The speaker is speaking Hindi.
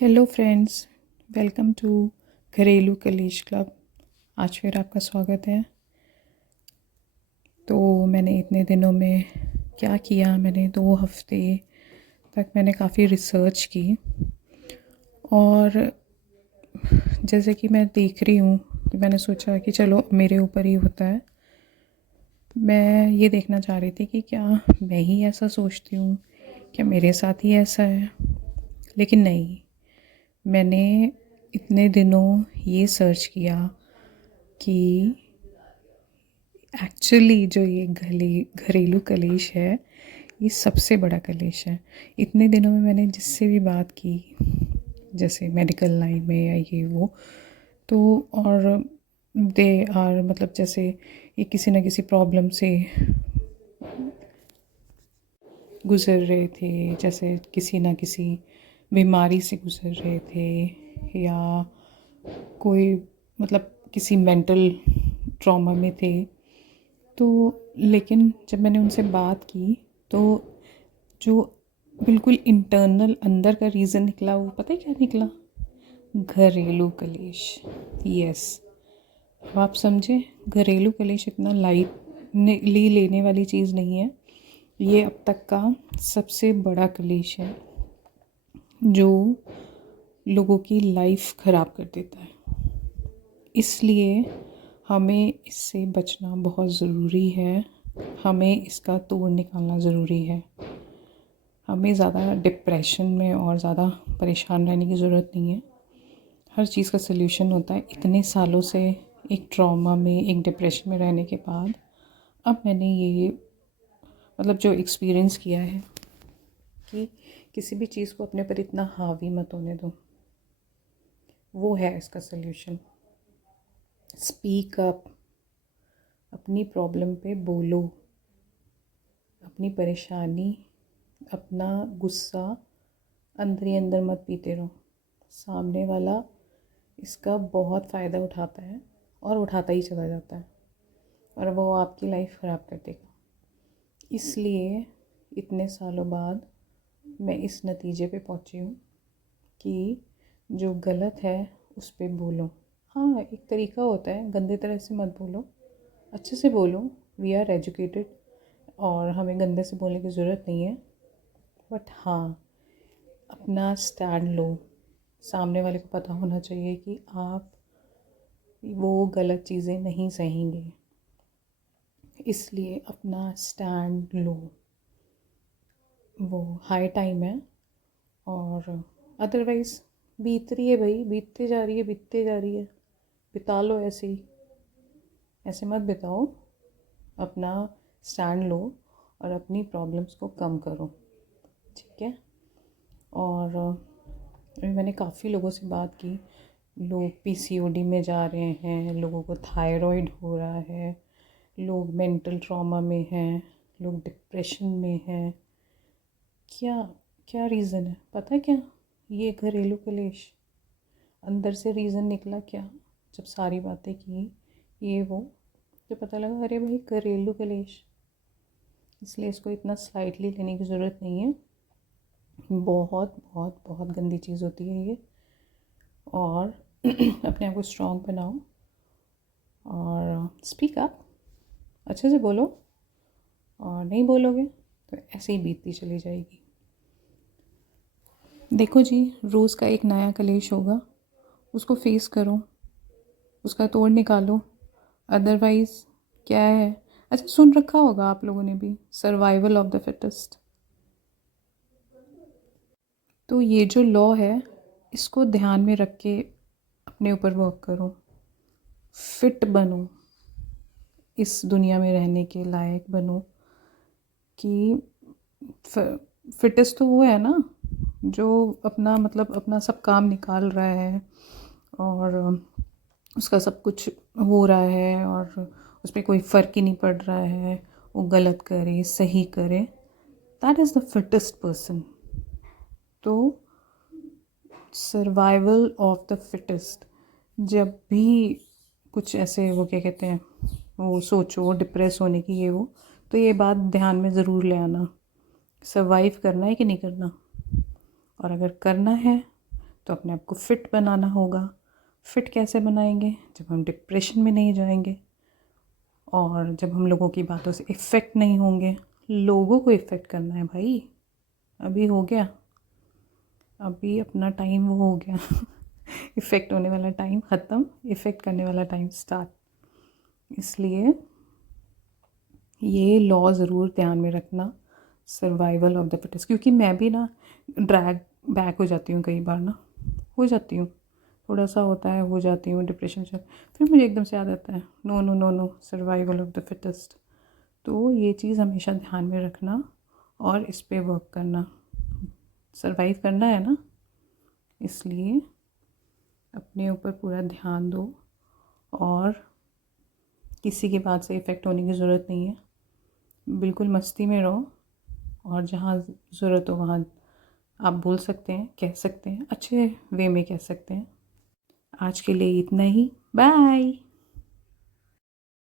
हेलो फ्रेंड्स, वेलकम टू घरेलू कलेश क्लब। आज फिर आपका स्वागत है। तो मैंने इतने दिनों में क्या किया, मैंने 2 हफ्ते तक मैंने काफ़ी रिसर्च की और जैसे कि मैं देख रही हूँ कि मैंने सोचा कि चलो मेरे ऊपर ही होता है। मैं ये देखना चाह रही थी कि क्या मैं ही ऐसा सोचती हूँ, क्या मेरे साथ ही ऐसा है। लेकिन नहीं, मैंने इतने दिनों ये सर्च किया कि एक्चुअली जो ये घरेलू कलेश है, ये सबसे बड़ा कलेश है। इतने दिनों में मैंने जिससे भी बात की, जैसे मेडिकल लाइन में या ये वो, तो और दे आर मतलब जैसे ये किसी न किसी प्रॉब्लम से गुज़र रहे थे, जैसे किसी न किसी बीमारी से गुज़र रहे थे या कोई मतलब किसी मेंटल ट्रॉमा में थे। तो लेकिन जब मैंने उनसे बात की तो जो बिल्कुल इंटरनल अंदर का रीज़न निकला, वो पता है क्या निकला? घरेलू कलेश। यस, अब आप समझे, घरेलू कलेश इतना लाइटली लेने वाली चीज़ नहीं है। ये अब तक का सबसे बड़ा कलेश है जो लोगों की लाइफ ख़राब कर देता है। इसलिए हमें इससे बचना बहुत ज़रूरी है। हमें इसका तोड़ निकालना ज़रूरी है। हमें ज़्यादा डिप्रेशन में और ज़्यादा परेशान रहने की ज़रूरत नहीं है। हर चीज़ का सल्यूशन होता है। इतने सालों से एक ट्रॉमा में, एक डिप्रेशन में रहने के बाद अब मैंने ये मतलब जो एक्सपीरियंस किया है कि किसी भी चीज़ को अपने पर इतना हावी मत होने दो। वो है इसका सल्यूशन। स्पीक अप, अपनी प्रॉब्लम पे बोलो, अपनी परेशानी, अपना गुस्सा अंदर ही अंदर मत पीते रहो। सामने वाला इसका बहुत फ़ायदा उठाता है और उठाता ही चला जाता है और वो आपकी लाइफ ख़राब कर देगा। इसलिए इतने सालों बाद मैं इस नतीजे पे पहुंची हूँ कि जो गलत है उस पर बोलो। हाँ, एक तरीका होता है, गंदे तरह से मत बोलो, अच्छे से बोलो। वी आर एजुकेटेड और हमें गंदे से बोलने की ज़रूरत नहीं है। बट हाँ, अपना स्टैंड लो। सामने वाले को पता होना चाहिए कि आप वो गलत चीज़ें नहीं सहेंगे। इसलिए अपना स्टैंड लो। वो हाई टाइम है और अदरवाइज़ बीत रही है भाई, बीतते जा रही है, बीतते जा रही है। बिता लो ऐसे ही, ऐसे मत बिताओ। अपना स्टैंड लो और अपनी प्रॉब्लम्स को कम करो, ठीक है। और अभी मैंने काफ़ी लोगों से बात की। लोग पीसीओडी में जा रहे हैं, लोगों को थायराइड हो रहा है, लोग मेंटल ट्रॉमा में हैं, लोग डिप्रेशन में हैं। क्या क्या रीज़न है पता है क्या? ये घरेलू कलेश। अंदर से रीज़न निकला क्या? जब सारी बातें की ये वो, तो पता लगा अरे भाई घरेलू कलेश। इसलिए इसको इतना स्लाइटली लेने की ज़रूरत नहीं है। बहुत बहुत बहुत गंदी चीज़ होती है ये। और अपने आप को स्ट्रॉन्ग बनाओ और स्पीक अप, अच्छे से बोलो। और नहीं बोलोगे तो ऐसे ही बीतती चली जाएगी। देखो जी, रोज़ का एक नया कलेश होगा, उसको फेस करो, उसका तोड़ निकालो। अदरवाइज़ क्या है, अच्छा सुन रखा होगा आप लोगों ने भी, सर्वाइवल ऑफ द फिटेस्ट। तो ये जो लॉ है, इसको ध्यान में रख के अपने ऊपर वर्क करो। फिट बनो, इस दुनिया में रहने के लायक बनो। कि फिटेस्ट तो वो है ना जो अपना मतलब अपना सब काम निकाल रहा है और उसका सब कुछ हो रहा है और उस पर कोई फ़र्क ही नहीं पड़ रहा है, वो गलत करे सही करे। That is the fittest person. तो सर्वाइवल ऑफ द फिटेस्ट, जब भी कुछ ऐसे वो क्या कहते हैं, वो सोचो डिप्रेस होने की ये वो, तो ये बात ध्यान में ज़रूर ले आना। सर्वाइव करना है कि नहीं करना, और अगर करना है तो अपने आप को फ़िट बनाना होगा। फ़िट कैसे बनाएंगे? जब हम डिप्रेशन में नहीं जाएंगे और जब हम लोगों की बातों से इफ़ेक्ट नहीं होंगे। लोगों को इफ़ेक्ट करना है भाई, अभी हो गया, अभी अपना टाइम वो हो गया इफ़ेक्ट होने वाला टाइम ख़त्म, इफ़ेक्ट करने वाला टाइम स्टार्ट। इसलिए ये लॉ ज़रूर ध्यान में रखना, सर्वाइवल ऑफ द फिटेस्ट। क्योंकि मैं भी ना ड्रैग बैक हो जाती हूँ कई बार ना, हो जाती हूँ, थोड़ा सा होता है, हो जाती हूँ डिप्रेशन से, फिर मुझे एकदम से याद आता है no no no no, survival of the fittest. तो ये चीज़ हमेशा ध्यान में रखना और इस पे वर्क करना। सर्वाइव करना है ना, इसलिए अपने ऊपर पूरा ध्यान दो और किसी की बात से इफ़ेक्ट होने की ज़रूरत नहीं है। बिल्कुल मस्ती में रहो और जहाँ ज़रूरत हो वहाँ आप बोल सकते हैं, कह सकते हैं, अच्छे वे में कह सकते हैं। आज के लिए इतना ही, बाय।